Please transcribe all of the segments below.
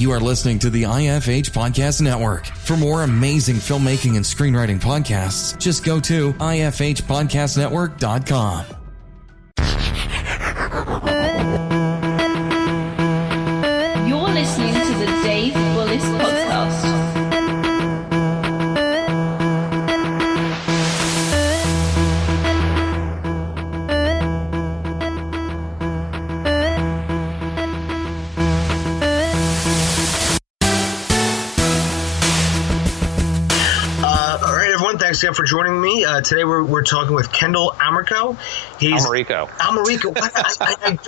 You are listening to the IFH Podcast Network. For more amazing filmmaking and screenwriting podcasts, just go to ifhpodcastnetwork.com. You're listening to the Dave Bullis Podcast. Thanks again for joining me. Today we're talking with Kendall Almerico. Almerico.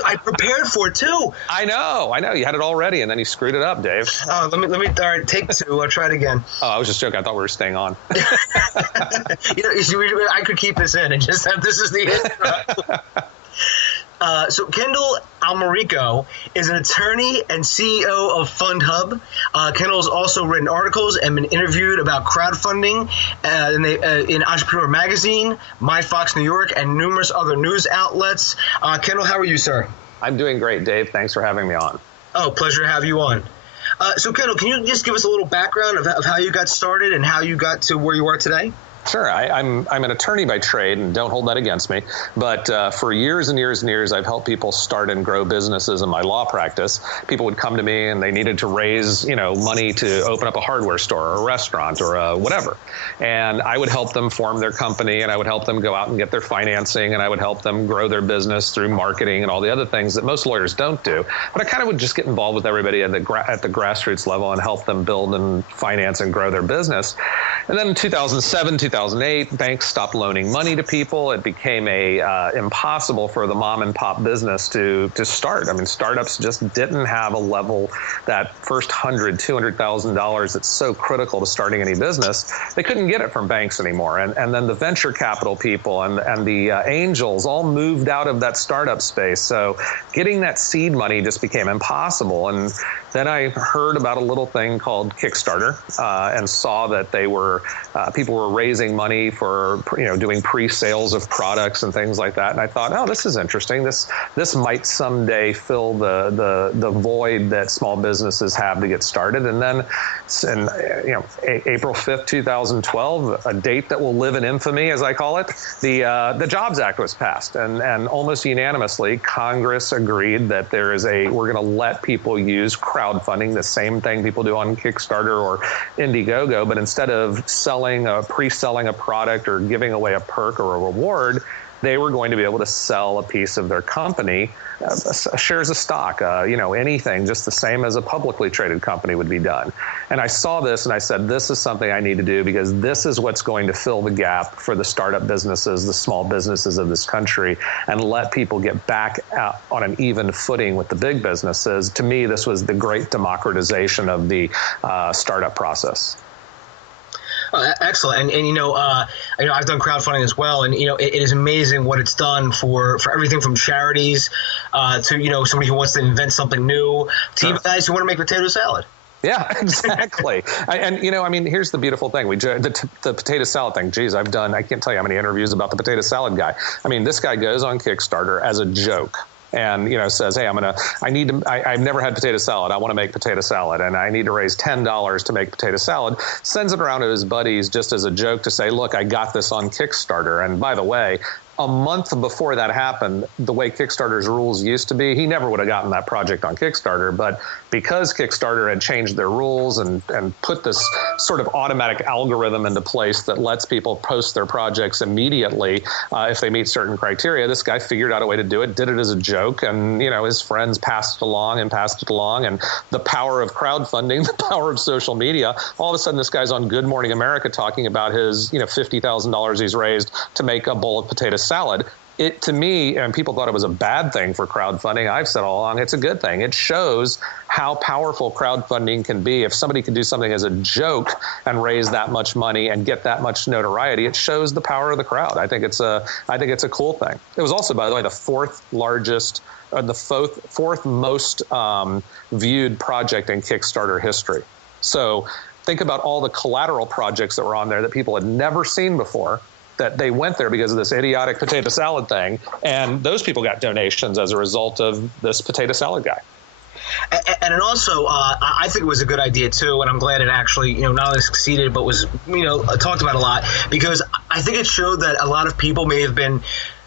I prepared for it too. I know. You had it all ready, and then you screwed it up, Dave. Let me. All right, take two. I'll try it again. Oh, I was just joking. I thought we were staying on. I could keep this in and just have this is the intro. So Kendall Almerico is an attorney and CEO of FundHub. Kendall has also written articles and been interviewed about crowdfunding in Entrepreneur Magazine, My Fox New York, and numerous other news outlets. Kendall, how are you, sir? I'm doing great, Dave. Thanks for having me on. Oh, pleasure to have you on. So Kendall, can you just give us a little background of how you got started and how you got to where you are today? Sure. I'm an attorney by trade, and don't hold that against me. But for years and years and years, I've helped people start and grow businesses in my law practice. People would come to me and they needed to raise, money to open up a hardware store or a restaurant or whatever. And I would help them form their company, and I would help them go out and get their financing, and I would help them grow their business through marketing and all the other things that most lawyers don't do. But I kind of would just get involved with everybody at the grassroots level and help them build and finance and grow their business. And then in 2007, 2008, banks stopped loaning money to people. It became impossible for the mom and pop business to start. I mean, startups just didn't have a level, that first $100,000, $200,000 that's so critical to starting any business. They couldn't get it from banks anymore. And then the venture capital people and the angels all moved out of that startup space. So getting that seed money just became impossible. And then I heard about a little thing called Kickstarter and saw that people were raising money for doing pre-sales of products and things like that. And I thought, oh, this is interesting. This might someday fill the void that small businesses have to get started. And then, April 5th, 2012, a date that will live in infamy, as I call it, the Jobs Act was passed, and almost unanimously, Congress agreed that we're going to let people use crowdfunding, the same thing people do on Kickstarter or Indiegogo, but instead of pre-selling a product or giving away a perk or a reward, they were going to be able to sell a piece of their company, shares of stock, anything, just the same as a publicly traded company would be done. And I saw this and I said, this is something I need to do, because this is what's going to fill the gap for the startup businesses, the small businesses of this country, and let people get back on an even footing with the big businesses. To me, this was the great democratization of the startup process. Oh, excellent. And I've done crowdfunding as well. And, it is amazing what it's done for everything from charities to, somebody who wants to invent something new to even guys who want to make potato salad. Yeah, exactly. Here's the beautiful thing. The potato salad thing. Geez, I can't tell you how many interviews about the potato salad guy. I mean, this guy goes on Kickstarter as a joke. And, says, hey, I've never had potato salad. I want to make potato salad, and I need to raise $10 to make potato salad. Sends it around to his buddies just as a joke to say, look, I got this on Kickstarter. And by the way, a month before that happened, the way Kickstarter's rules used to be, he never would have gotten that project on Kickstarter. But because Kickstarter had changed their rules and put this sort of automatic algorithm into place that lets people post their projects immediately if they meet certain criteria, this guy figured out a way to do it, did it as a joke, and his friends passed it along. And the power of crowdfunding, the power of social media, all of a sudden this guy's on Good Morning America talking about his $50,000 he's raised to make a bowl of potato salad. It, to me, and people thought it was a bad thing for crowdfunding. I've said all along it's a good thing. It shows how powerful crowdfunding can be. If somebody can do something as a joke and raise that much money and get that much notoriety, it shows the power of the crowd. I think it's a cool thing. It was also, by the way, the fourth most viewed project in Kickstarter history. So think about all the collateral projects that were on there that people had never seen before, that they went there because of this idiotic potato salad thing. And those people got donations as a result of this potato salad guy. And also, I think it was a good idea too, and I'm glad it actually, not only succeeded, but was, talked about a lot, because I think it showed that a lot of people may have been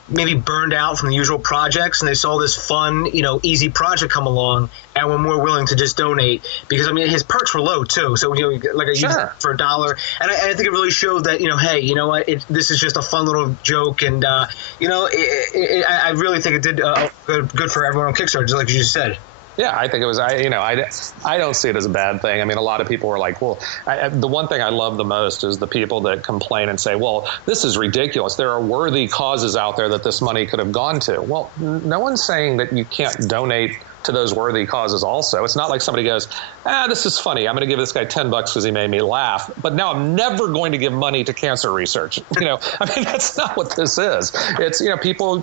maybe burned out from the usual projects, and they saw this fun, easy project come along, and were more willing to just donate, because his perks were low too. So like I used it for $1, and I think it really showed that hey, you know what, this is just a fun little joke, and I really think it did good for everyone on Kickstarter, just like you just said. Yeah, I think it was, I don't see it as a bad thing. A lot of people were like, well, the one thing I love the most is the people that complain and say, well, this is ridiculous. There are worthy causes out there that this money could have gone to. Well, no one's saying that you can't donate to those worthy causes also. It's not like somebody goes, this is funny, I'm going to give this guy $10 because he made me laugh, but now I'm never going to give money to cancer research. That's not what this is. It's, people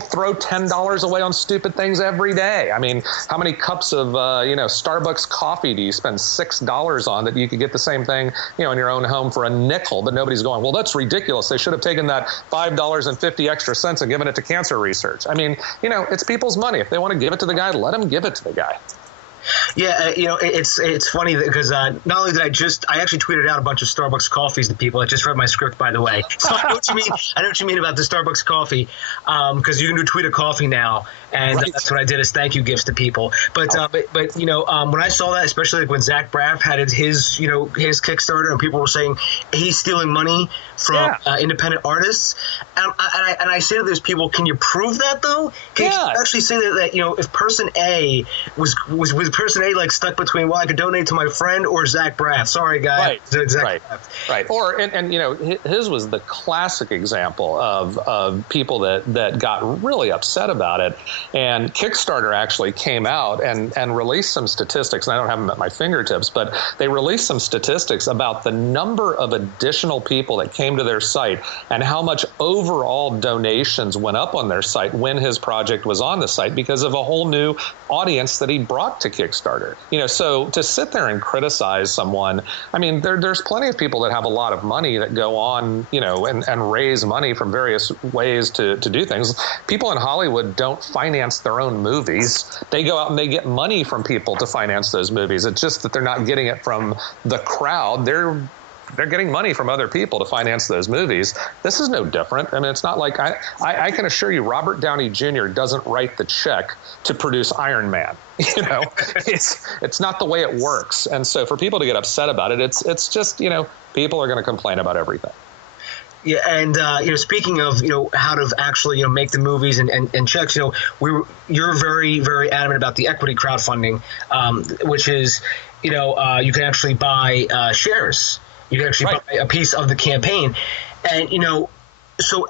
throw $10 away on stupid things every day. How many cups of, Starbucks coffee do you spend $6 on that you could get the same thing, in your own home for a nickel, but nobody's going, well, that's ridiculous. They should have taken that $5.50 extra cents and given it to cancer research. It's people's money. If they want to give it to the guy, let them give it to the guy. Yeah, it's funny because not only did I actually tweeted out a bunch of Starbucks coffees to people. I just read my script, by the way. So I know what you mean. I know what you mean about the Starbucks coffee, because you can do tweet a coffee now, and that's what I did as thank you gifts to people. But when I saw that, especially like when Zach Braff had his Kickstarter, and people were saying he's stealing money from independent artists, and I say to those people, can you prove that though? Can you actually say that if person A was person A like stuck between, well, I could donate to my friend or Zach Braff. Sorry, guys. Right. Or and his was the classic example of people that got really upset about it. And Kickstarter actually came out and released some statistics, and I don't have them at my fingertips, but they released some statistics about the number of additional people that came to their site and how much overall donations went up on their site when his project was on the site because of a whole new audience that he brought to Kickstarter. So to sit there and criticize someone, there's plenty of people that have a lot of money that go on, and raise money from various ways to do things. People in Hollywood don't finance their own movies. They go out and they get money from people to finance those movies. It's just that they're not getting it from the crowd. They're getting money from other people to finance those movies. This is no different. It's not like I can assure you Robert Downey Jr. doesn't write the check to produce Iron Man. It's not the way it works. And so for people to get upset about it, it's just, people are going to complain about everything. Yeah, and speaking of how to actually make the movies and checks, you're very, very adamant about the equity crowdfunding, which is you can actually buy shares. You can actually buy a piece of the campaign, and so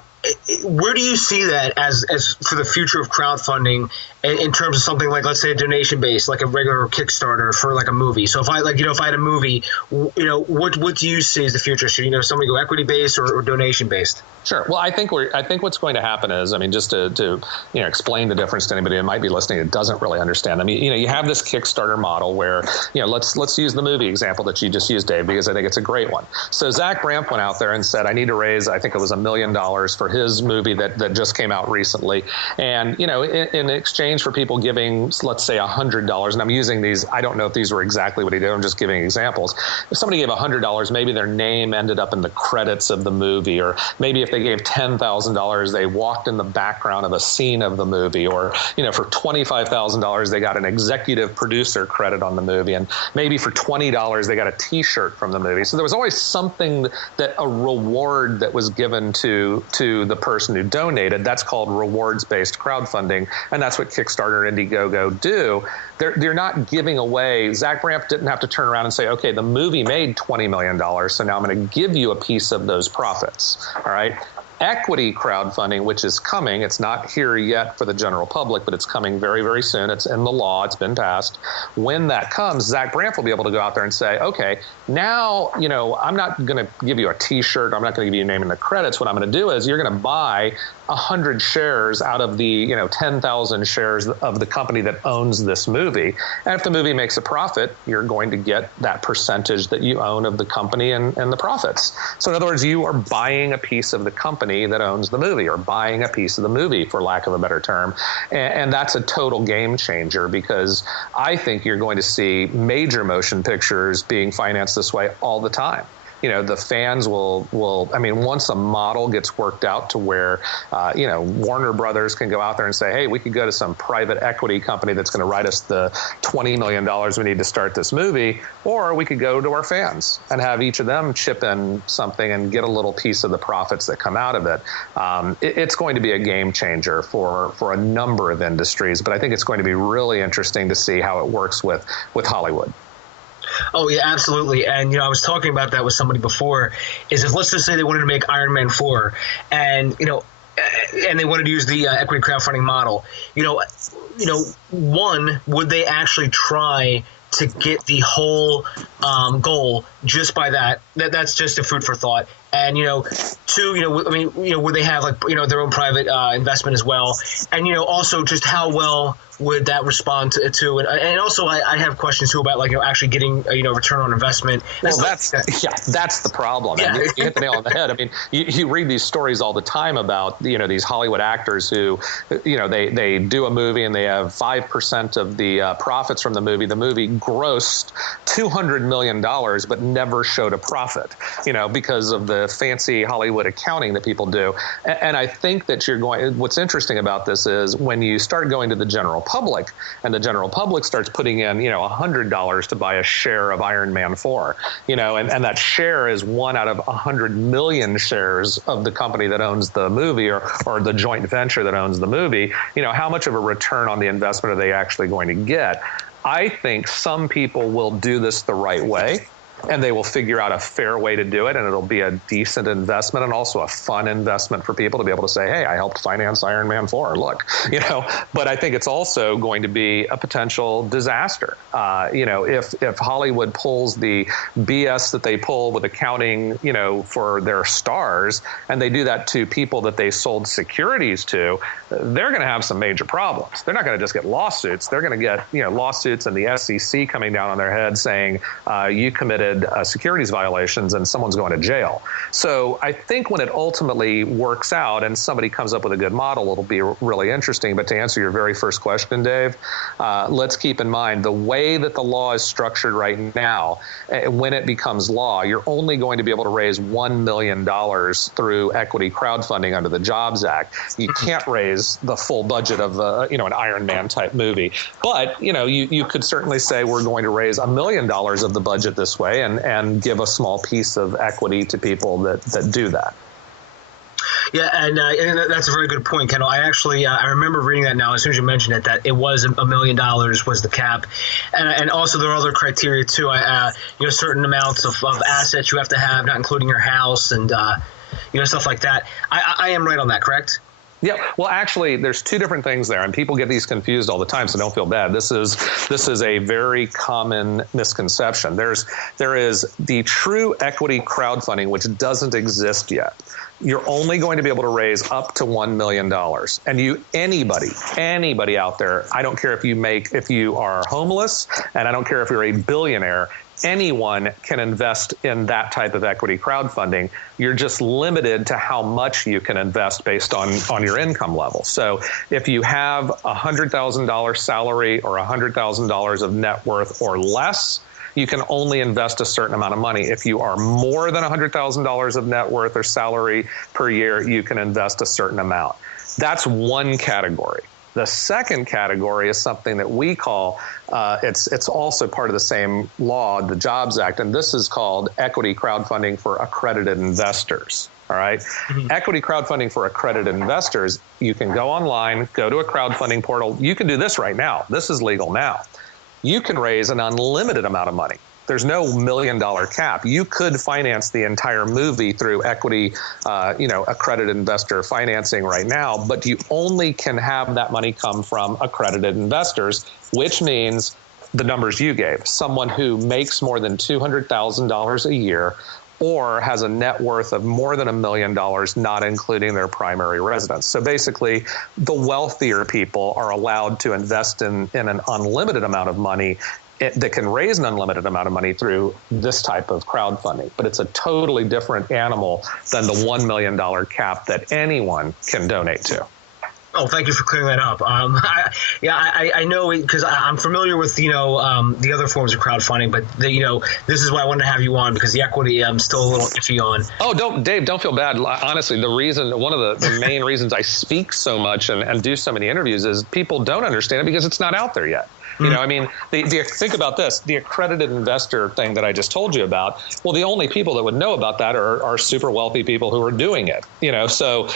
where do you see that as for the future of crowdfunding in terms of something like, let's say, a donation based, like a regular Kickstarter for like a movie? So if I had a movie, what do you see as the future? Should somebody go equity based or donation based? Sure. Well, I think what's going to happen is, just to explain the difference to anybody that might be listening that doesn't really understand. You have this Kickstarter model where let's use the movie example that you just used, Dave, because I think it's a great one. So Zach Braff went out there and said, I need to raise, I think it was $1 million for his movie that just came out recently, and in exchange for people giving, let's say, $100, and I'm using these, I don't know if these were exactly what he did, I'm just giving examples. If somebody gave $100, maybe their name ended up in the credits of the movie, or maybe if they gave $10,000, they walked in the background of a scene of the movie, or for $25,000 they got an executive producer credit on the movie, and maybe for $20 they got a T-shirt from the movie. So there was always something, that a reward that was given to the person who donated. That's called rewards-based crowdfunding, and that's what Kickstarter and Indiegogo do. They're not giving away. Zach Braff didn't have to turn around and say, okay, the movie made $20 million, so now I'm going to give you a piece of those profits. All right. Equity crowdfunding, which is coming, it's not here yet for the general public, but it's coming very, very soon. It's in the law. It's been passed. When that comes, Zach Braff will be able to go out there and say, okay, now, I'm not going to give you a T-shirt. I'm not going to give you your name in the credits. What I'm going to do is you're going to buy 100 shares out of the 10,000 shares of the company that owns this movie. And if the movie makes a profit, you're going to get that percentage that you own of the company and the profits. So in other words, you are buying a piece of the company company that owns the movie, or buying a piece of the movie, for lack of a better term. And that's a total game changer, because I think you're going to see major motion pictures being financed this way all the time. The fans will, I mean, once a model gets worked out to where, Warner Brothers can go out there and say, hey, we could go to some private equity company that's going to write us the $20 million we need to start this movie, or we could go to our fans and have each of them chip in something and get a little piece of the profits that come out of it. It's going to be a game changer for a number of industries, but I think it's going to be really interesting to see how it works with Hollywood. Oh, yeah, absolutely. And, I was talking about that with somebody before, is if, let's just say they wanted to make Iron Man 4 and, and they wanted to use the equity crowdfunding model, one, would they actually try to get the whole goal just by that? That's just a food for thought. And, two, would they have their own private investment as well? And, also just how well would that respond to and also I have questions too about actually getting return on investment. Well, that's the problem. Yeah. And you hit the nail on the head. I mean, you read these stories all the time about these Hollywood actors who they do a movie and they have 5% of the profits from the movie. The movie grossed $200 million but never showed a profit, because of the fancy Hollywood accounting that people do. And I think that what's interesting about this is when you start going to the general public, and the general public starts putting in, $100 to buy a share of Iron Man 4, and that share is 1 out of 100 million shares of the company that owns the movie, or the joint venture that owns the movie. How much of a return on the investment are they actually going to get? I think some people will do this the right way, and they will figure out a fair way to do it, and it'll be a decent investment and also a fun investment for people to be able to say, hey, I helped finance Iron Man 4, look, but I think it's also going to be a potential disaster. If Hollywood pulls the BS that they pull with accounting, for their stars, and they do that to people that they sold securities to, they're going to have some major problems. They're not going to just get lawsuits. They're going to get, lawsuits and the SEC coming down on their head saying, you committed securities violations and someone's going to jail. So I think when it ultimately works out and somebody comes up with a good model, it'll be really interesting. But to answer your very first question, Dave, let's keep in mind the way that the law is structured right now, when it becomes law, you're only going to be able to raise $1 million through equity crowdfunding under the Jobs Act. You can't raise the full budget of an Iron Man type movie. But, you could certainly say we're going to raise $1 million of the budget this way, and give a small piece of equity to people that do that. Yeah, and that's a very good point, Kendall. I actually I remember reading that now as soon as you mentioned it, that it was $1 million was the cap, and also there are other criteria too. Certain amounts of assets you have to have, not including your house, and stuff like that. I am right on that, correct? Yeah, well, actually, there's two different things there, and people get these confused all the time, so don't feel bad. This is a very common misconception. There is the true equity crowdfunding, which doesn't exist yet. You're only going to be able to raise up to $1 million. And anybody out there, I don't care if you are homeless, and I don't care if you're a billionaire, anyone can invest in that type of equity crowdfunding. You're just limited to how much you can invest based on your income level. So if you have a $100,000 salary or $100,000 of net worth or less, you can only invest a certain amount of money. If you are more than $100,000 of net worth or salary per year, you can invest a certain amount. That's one category. The second category is something that we call, it's also part of the same law, the Jobs Act, and this is called equity crowdfunding for accredited investors. All right. Mm-hmm. Equity crowdfunding for accredited investors, you can go online, go to a crowdfunding portal. You can do this right now. This is legal now. You can raise an unlimited amount of money. There's no $1 million cap. You could finance the entire movie through equity, accredited investor financing right now, but you only can have that money come from accredited investors, which means the numbers you gave, someone who makes more than $200,000 a year or has a net worth of more than $1 million, not including their primary residence. So basically, the wealthier people are allowed to invest in an unlimited amount of money that can raise an unlimited amount of money through this type of crowdfunding. But it's a totally different animal than the $1 million cap that anyone can donate to. Oh, thank you for clearing that up. I know because I'm familiar with the other forms of crowdfunding, but this is why I wanted to have you on, because the equity I'm still a little iffy on. Oh, Dave, don't feel bad. Honestly, one of the main reasons I speak so much and do so many interviews is people don't understand it because it's not out there yet. I mean, think about this, the accredited investor thing that I just told you about. Well, the only people that would know about that are super wealthy people who are doing it, so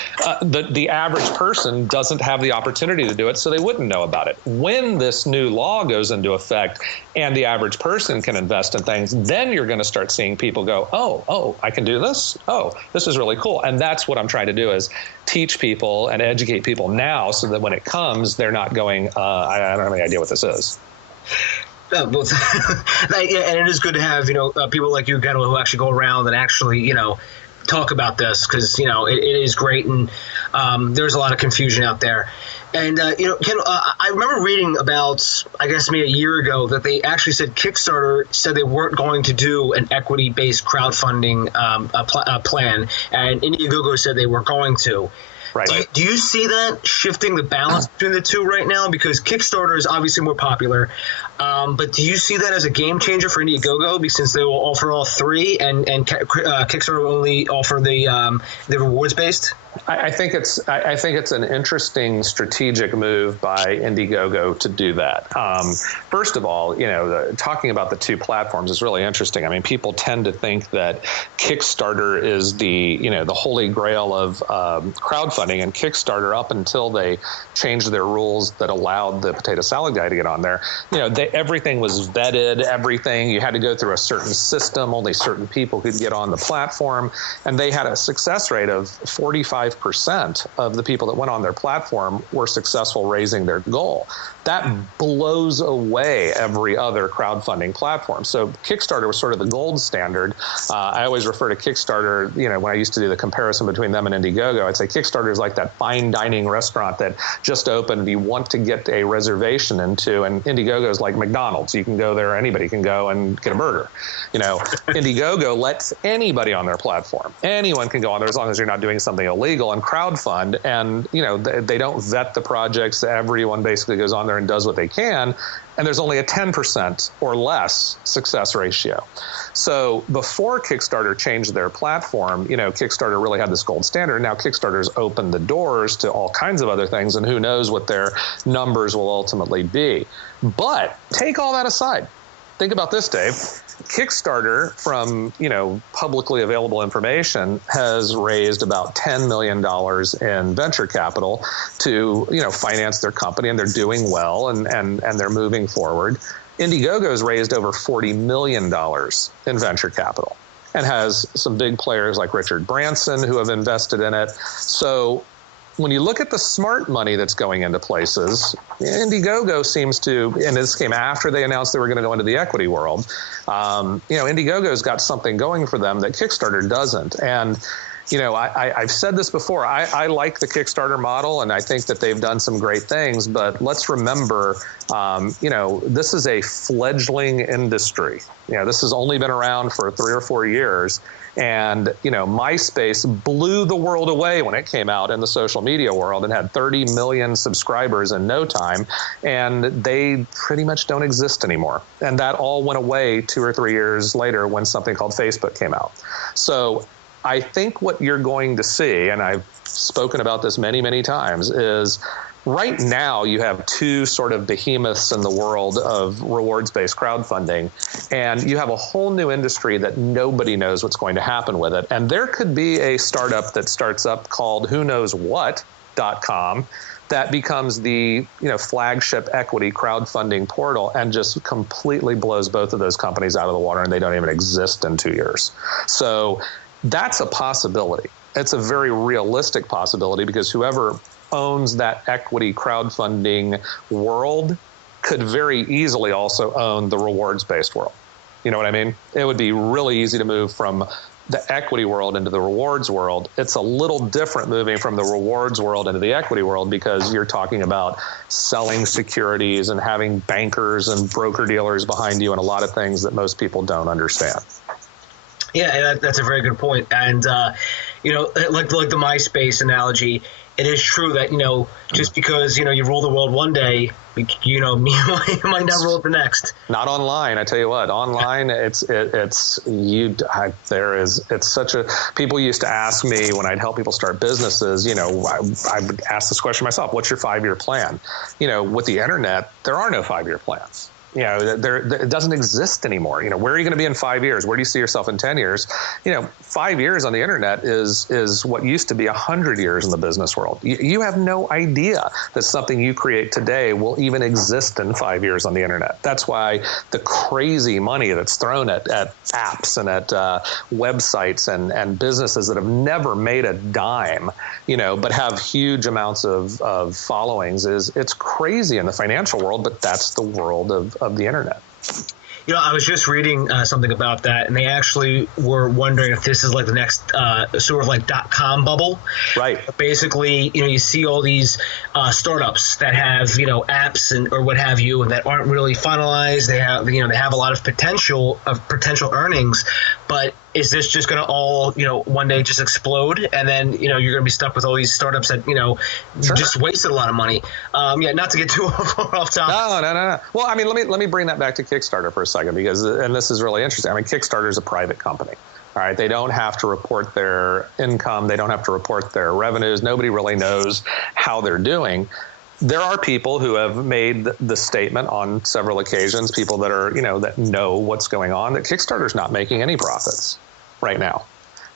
the average person doesn't have the opportunity to do it, so they wouldn't know about it. When this new law goes into effect and the average person can invest in things, then you're going to start seeing people go, oh, I can do this. Oh, this is really cool. And that's what I'm trying to do, is teach people and educate people now so that when it comes, they're not going, I don't have any idea what this is. And it is good to have people like you, Kendall, who actually go around and actually talk about this, because it is great, and there's a lot of confusion out there. And Kendall, I remember reading about, I guess maybe a year ago, that they actually said Kickstarter said they weren't going to do an equity-based crowdfunding plan, and Indiegogo said they were going to. Right. Do you see that shifting the balance between the two right now? Because Kickstarter is obviously more popular, but do you see that as a game changer for Indiegogo, since they will offer all three, and Kickstarter will only offer the rewards based? I think it's an interesting strategic move by Indiegogo to do that. First of all, talking about the two platforms is really interesting. I mean, people tend to think that Kickstarter is the holy grail of crowdfunding, and Kickstarter, up until they changed their rules that allowed the potato salad guy to get on there, everything was vetted. Everything, you had to go through a certain system. Only certain people could get on the platform, and they had a success rate of 45% of the people that went on their platform were successful raising their goal. That blows away every other crowdfunding platform. So Kickstarter was sort of the gold standard. I always refer to Kickstarter, when I used to do the comparison between them and Indiegogo, I'd say Kickstarter is like that fine dining restaurant that just opened, you want to get a reservation into, and Indiegogo is like McDonald's. You can go there, anybody can go and get a burger. Indiegogo lets anybody on their platform. Anyone can go on there as long as you're not doing something illegal, and crowdfund, and they don't vet the projects. Everyone basically goes on there and does what they can, and there's only a 10% or less success ratio. So before Kickstarter changed their platform, Kickstarter really had this gold standard. Now Kickstarter's opened the doors to all kinds of other things, and who knows what their numbers will ultimately be. But take all that aside. Think about this, Dave. Kickstarter, from publicly available information, has raised about $10 million in venture capital to finance their company, and they're doing well, and they're moving forward. Indiegogo's raised over $40 million in venture capital, and has some big players like Richard Branson who have invested in it. So when you look at the smart money that's going into places, Indiegogo seems to, and this came after they announced they were going to go into the equity world, Indiegogo's got something going for them that Kickstarter doesn't. And I've said this before, I like the Kickstarter model, and I think that they've done some great things, but let's remember, this is a fledgling industry. This has only been around for 3 or 4 years. And, MySpace blew the world away when it came out in the social media world, and had 30 million subscribers in no time. And they pretty much don't exist anymore. And that all went away 2 or 3 years later when something called Facebook came out. So I think what you're going to see, and I've spoken about this many, many times, is right now you have two sort of behemoths in the world of rewards-based crowdfunding, and you have a whole new industry that nobody knows what's going to happen with it. And there could be a startup that starts up called whoknowswhat.com that becomes the flagship equity crowdfunding portal, and just completely blows both of those companies out of the water, and they don't even exist in 2 years. So that's a possibility. It's a very realistic possibility, because whoever owns that equity crowdfunding world could very easily also own the rewards-based world. You know what I mean? It would be really easy to move from the equity world into the rewards world, it's a little different moving from the rewards world into the equity world, because you're talking about selling securities and having bankers and broker dealers behind you and a lot of things that most people don't understand. Yeah, that's a very good point. And, like the MySpace analogy, it is true that, just because, you rule the world one day, you might not rule it the next. Not online. I tell you what, online, people used to ask me when I'd help people start businesses, I would ask this question myself, what's your 5-year plan? With the internet, there are no 5-year plans. It doesn't exist anymore. Where are you going to be in 5 years? Where do you see yourself in 10 years? 5 years on the internet is what used to be 100 years in the business world. You have no idea that something you create today will even exist in 5 years on the internet. That's why the crazy money that's thrown at apps and at websites and businesses that have never made a dime, but have huge amounts of followings it's crazy in the financial world, but that's the world of the internet. I was just reading something about that, and they actually were wondering if this is like the next sort of like .com bubble. Right. Basically, you see all these startups that have, apps or what have you, and that aren't really finalized. They have, they have a lot of potential earnings, but is this just going to all, one day just explode, and then, you're going to be stuck with all these startups that, Sure. just wasted a lot of money? Not to get too off topic. No. Well, I mean, let me bring that back to Kickstarter for a second, and this is really interesting. I mean, Kickstarter is a private company. All right. They don't have to report their income. They don't have to report their revenues. Nobody really knows how they're doing. There are people who have made the statement on several occasions, people that are, that know what's going on, that Kickstarter's not making any profits right now.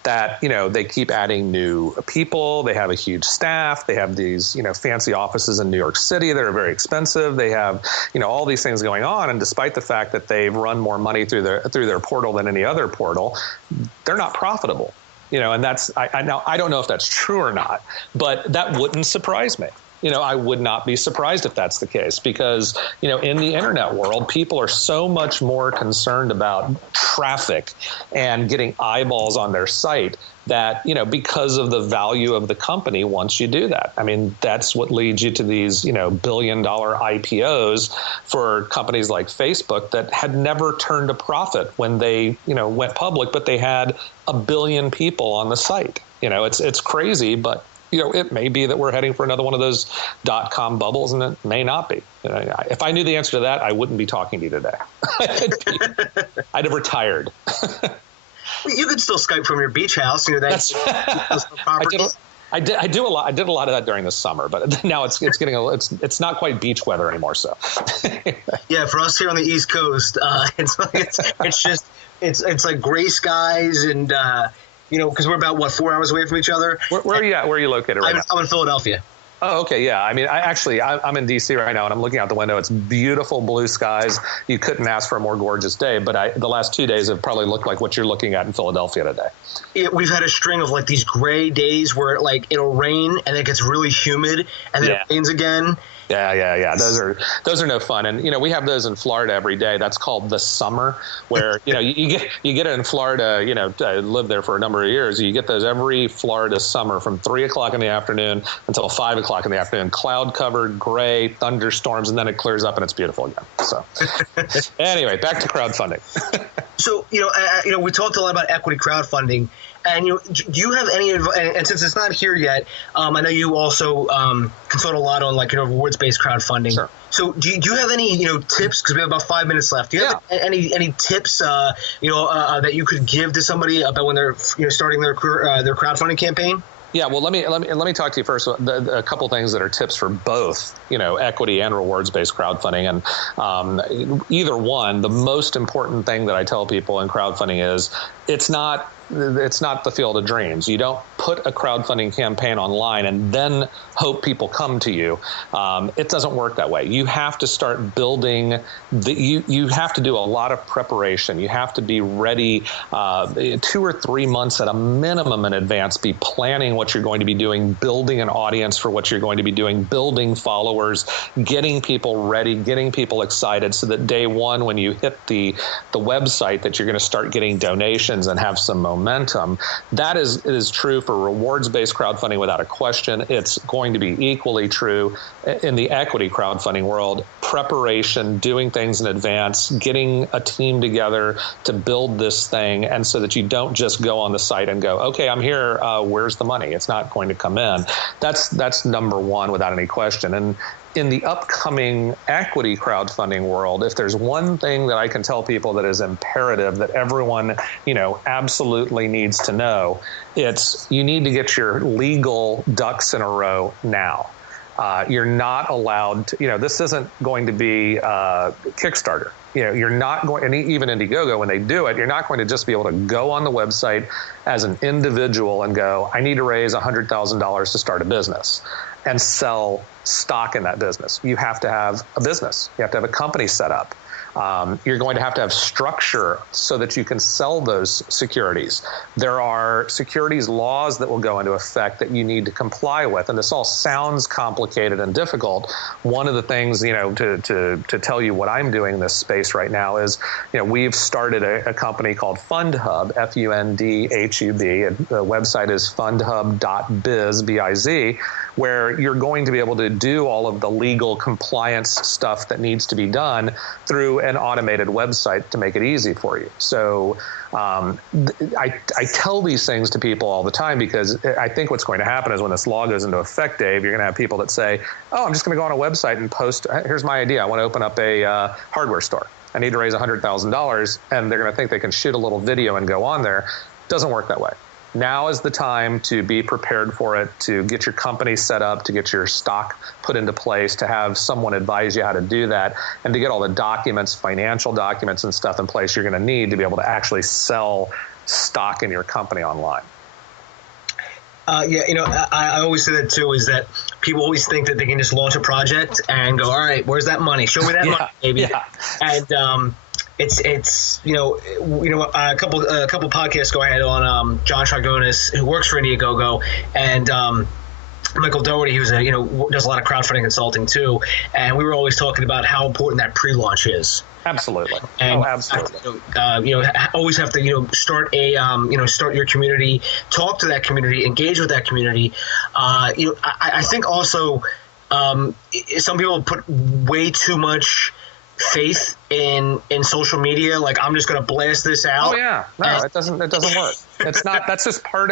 That, they keep adding new people. They have a huge staff. They have these, fancy offices in New York City that are very expensive. They have, all these things going on. And despite the fact that they've run more money through their portal than any other portal, they're not profitable. And that's, now I don't know if that's true or not, but that wouldn't surprise me. I would not be surprised if that's the case, because, in the internet world, people are so much more concerned about traffic and getting eyeballs on their site that, because of the value of the company once you do that. I mean, that's what leads you to these, billion-dollar IPOs for companies like Facebook that had never turned a profit when they, went public, but they had 1 billion people on the site. It's crazy, but it may be that we're heading for another one of those .com bubbles, and it may not be. If I knew the answer to that, I wouldn't be talking to you today. I'd have retired. Well, you could still Skype from your beach house. I did a lot. I did a lot of that during the summer, but now it's getting it's not quite beach weather anymore. So yeah, for us here on the East Coast, it's like gray skies and. Because we're about 4 hours away from each other. Where are you at? Where are you located right now? I'm in Philadelphia. Oh, okay. Yeah. I mean, I'm in D.C. right now, and I'm looking out the window. It's beautiful blue skies. You couldn't ask for a more gorgeous day, but the last 2 days have probably looked like what you're looking at in Philadelphia today. Yeah, we've had a string of these gray days where it'll rain and it gets really humid, and then it rains again. Yeah. Those are no fun. And, we have those in Florida every day. That's called the summer, where, you get it in Florida, I lived there for a number of years. You get those every Florida summer from 3 o'clock in the afternoon until 5 o'clock in the afternoon, cloud covered, gray, thunderstorms, and then it clears up and it's beautiful again. So anyway, back to crowdfunding. So, we talked a lot about equity crowdfunding. And do you have any advice? And since it's not here yet, I know you also consult a lot on rewards-based crowdfunding. Sure. So do you have any tips? Because we have about 5 minutes left. Do you have any tips that you could give to somebody about when they're starting their crowdfunding campaign? Yeah, well, let me talk to you first. A couple things that are tips for both, equity and rewards-based crowdfunding. And either one, the most important thing that I tell people in crowdfunding is it's not the field of dreams. You don't put a crowdfunding campaign online and then hope people come to you. It doesn't work that way. You have to start building. You have to do a lot of preparation. You have to be ready 2 or 3 months at a minimum in advance. Be planning what you're going to be doing, building an audience for what you're going to be doing, building followers, getting people ready, getting people excited, so that day one, when you hit the website, that you're going to start getting donations and have some momentum. momentum. That is true for rewards-based crowdfunding without a question. It's going to be equally true in the equity crowdfunding world. Preparation, doing things in advance, getting a team together to build this thing, and so that you don't just go on the site and go, okay, I'm here, where's the money? It's not going to come in. That's number one without any question. And in the upcoming equity crowdfunding world, if there's one thing that I can tell people that is imperative that everyone, absolutely needs to know, it's you need to get your legal ducks in a row now. You're not allowed to, this isn't going to be Kickstarter. You're not going, and even Indiegogo, when they do it, you're not going to just be able to go on the website as an individual and go, I need to raise $100,000 to start a business and sell stock in that business. You have to have a business. You have to have a company set up. You're going to have structure so that you can sell those securities. There are securities laws that will go into effect that you need to comply with. And this all sounds complicated and difficult. One of the things, to tell you what I'm doing in this space right now is, we've started a company called FundHub, FUNDHUB. The website is fundhub.biz, B-I-Z, where you're going to be able to do all of the legal compliance stuff that needs to be done through an automated website to make it easy for you. So I tell these things to people all the time because I think what's going to happen is when this law goes into effect, Dave, you're going to have people that say, oh, I'm just going to go on a website and post, here's my idea. I want to open up a hardware store. I need to raise $100,000. And they're going to think they can shoot a little video and go on there. Doesn't work that way. Now is the time to be prepared for it, to get your company set up, to get your stock put into place, to have someone advise you how to do that, and to get all the documents, financial documents and stuff in place you're going to need to be able to actually sell stock in your company online. I always say that too, is that people always think that they can just launch a project and go, all right, where's that money? Show me that money, baby. Yeah. And it's a couple podcasts ago I had on John Chargonis, who works for Indiegogo, and Michael Doherty, who's does a lot of crowdfunding consulting too, and we were always talking about how important that pre-launch is. Absolutely. And absolutely. Always have to start start your community, talk to that community, engage with that community. I think also some people put way too much faith in social media. Like, I'm just going to blast this out. Oh yeah, no, it doesn't work. It's not. That's just part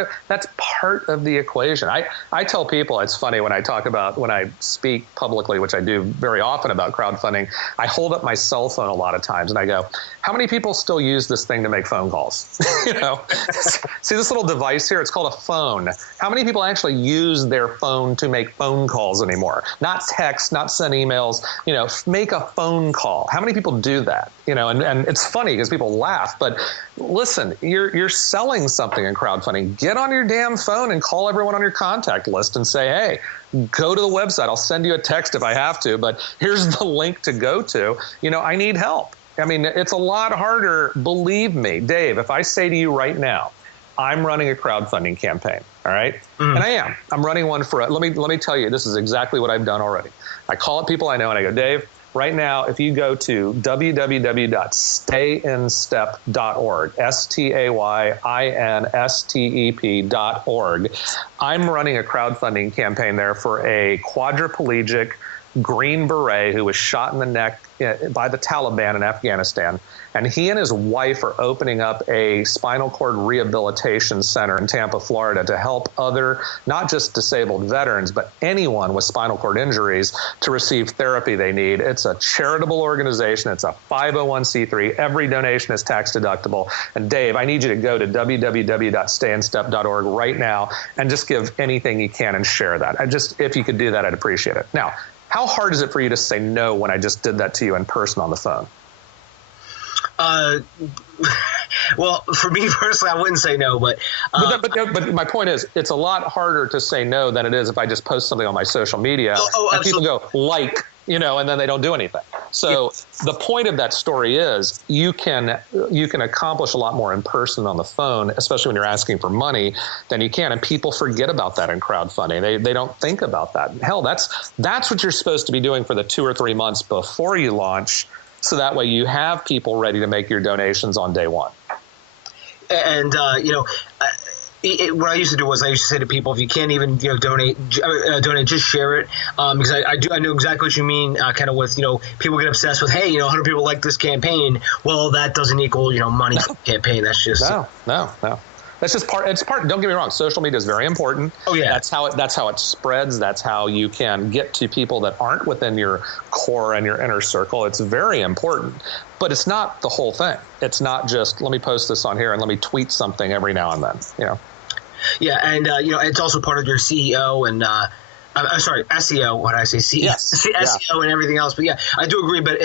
of the equation. I tell people, it's funny when I speak publicly, which I do very often about crowdfunding. I hold up my cell phone a lot of times and I go, how many people still use this thing to make phone calls? See this little device here? It's called a phone. How many people actually use their phone to make phone calls anymore? Not text, not send emails. Make a phone call. How many people do that? And it's funny because people laugh, but listen, you're selling something in crowdfunding. Get on your damn phone and call everyone on your contact list and say, hey, go to the website. I'll send you a text if I have to, but here's the link to go to. I need help. I mean, it's a lot harder. Believe me, Dave, if I say to you right now, I'm running a crowdfunding campaign. All right. And I am. I'm running one for, let me tell you, this is exactly what I've done already. I call up people I know and I go, Dave, right now, if you go to www.stayinstep.org, STAYINSTEP.org, I'm running a crowdfunding campaign there for a quadriplegic Green Beret who was shot in the neck by the Taliban in Afghanistan. And he and his wife are opening up a spinal cord rehabilitation center in Tampa, Florida, to help other, not just disabled veterans, but anyone with spinal cord injuries to receive therapy they need. It's a charitable organization. It's a 501c3. Every donation is tax deductible. And Dave, I need you to go to www.stayinstep.org right now and just give anything you can and share that. If you could do that, I'd appreciate it. Now, how hard is it for you to say no when I just did that to you in person on the phone? Well, for me personally, I wouldn't say no, but my point is, it's a lot harder to say no than it is if I just post something on my social media and people go and then they don't do anything. So the point of that story is you can accomplish a lot more in person on the phone, especially when you're asking for money, than you can. And people forget about that in crowdfunding. They don't think about that. Hell, that's what you're supposed to be doing for the 2 or 3 months before you launch. So that way you have people ready to make your donations on day one. And what I used to do was I used to say to people, if you can't even donate, just share it, because I know exactly what you mean. Kind of with people get obsessed with, hey, 100 people like this campaign. Well, that doesn't equal money for the campaign. That's just no. That's just part. It's part. Don't get me wrong. Social media is very important. Oh yeah. That's how it spreads. That's how you can get to people that aren't within your core and your inner circle. It's very important, but it's not the whole thing. It's not just let me post this on here and let me tweet something every now and then. Yeah, and it's also part of your CEO and I'm sorry, SEO. What did I say? CEO, yes. SEO and everything else. But yeah, I do agree. But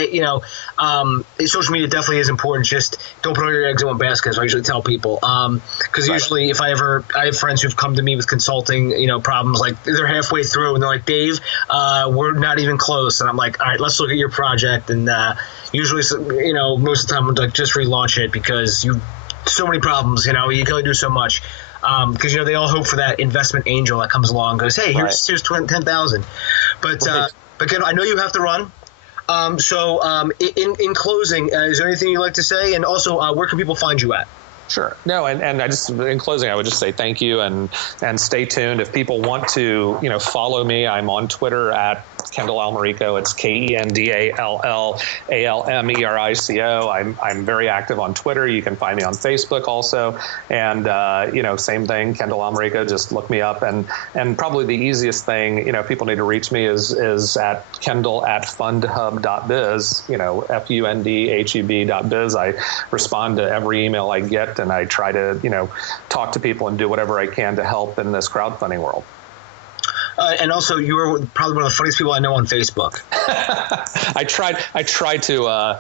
social media definitely is important. Just don't put all your eggs in one basket, as I usually tell people. Because usually, if I have friends who've come to me with consulting, problems, like they're halfway through and they're like, Dave, we're not even close, and I'm like, all right, let's look at your project. And usually, most of the time, I'm like, just relaunch it because so many problems. You can only do so much. Because they all hope for that investment angel that comes along and goes, hey, here's 10,000. But Kendall, I know you have to run. So in closing, is there anything you'd like to say? And also, where can people find you at? Sure. No, and I just in closing, I would just say thank you and stay tuned. If people want to, follow me, I'm on Twitter at Kendall Almerico. It's KendallAlmerico. I'm very active on Twitter. You can find me on Facebook also. And same thing, Kendall Almerico. Just look me up. And probably the easiest thing, people need to reach me is at Kendall at fundhub.biz. FUNDHUB.biz. I respond to every email I get. And I try to, talk to people and do whatever I can to help in this crowdfunding world. And also, you're probably one of the funniest people I know on Facebook. I try to.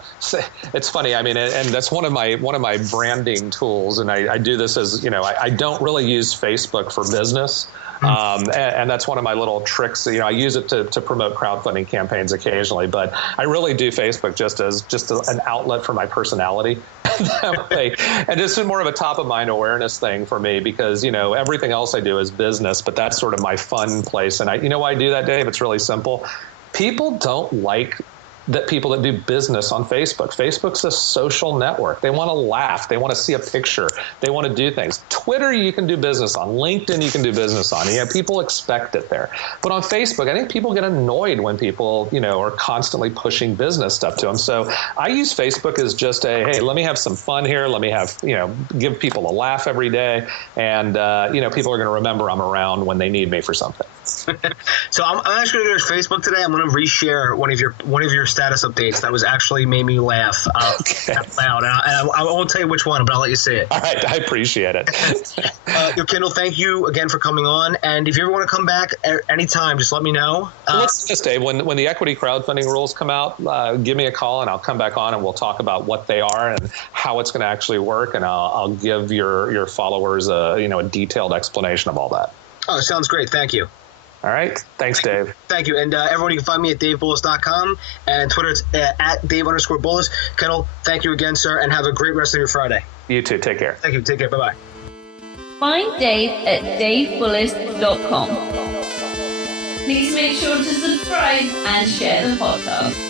It's funny. I mean, and that's one of my branding tools. And I do this as I don't really use Facebook for business. And that's one of my little tricks. I use it to promote crowdfunding campaigns occasionally, but I really do Facebook just as an outlet for my personality. That way. And it's more of a top of mind awareness thing for me because, everything else I do is business, but that's sort of my fun place. And why I do that, Dave? It's really simple. People don't like that people that do business on Facebook. Facebook's a social network. They want to laugh. They want to see a picture. They want to do things. Twitter, you can do business on. LinkedIn, you can do business on. People expect it there. But on Facebook, I think people get annoyed when people, are constantly pushing business stuff to them. So I use Facebook as just hey, let me have some fun here. Let me have, give people a laugh every day. And, people are going to remember I'm around when they need me for something. So I'm actually going to go to Facebook today. I'm going to reshare one of your status updates that was actually made me laugh out loud. And I won't tell you which one, but I'll let you say it. All right, I appreciate it. Kendall, thank you again for coming on. And if you ever want to come back anytime, just let me know. Let's just say when the equity crowdfunding rules come out, give me a call and I'll come back on and we'll talk about what they are and how it's going to actually work. And I'll give your followers a detailed explanation of all that. Oh, sounds great. Thank you. All right. Thanks, Dave. Thank you. And everyone, you can find me at DaveBullis.com and Twitter, it's at Dave_Bullis. Kendall, thank you again, sir, and have a great rest of your Friday. You too. Take care. Thank you. Take care. Bye-bye. Find Dave at DaveBullis.com. Please make sure to subscribe and share the podcast.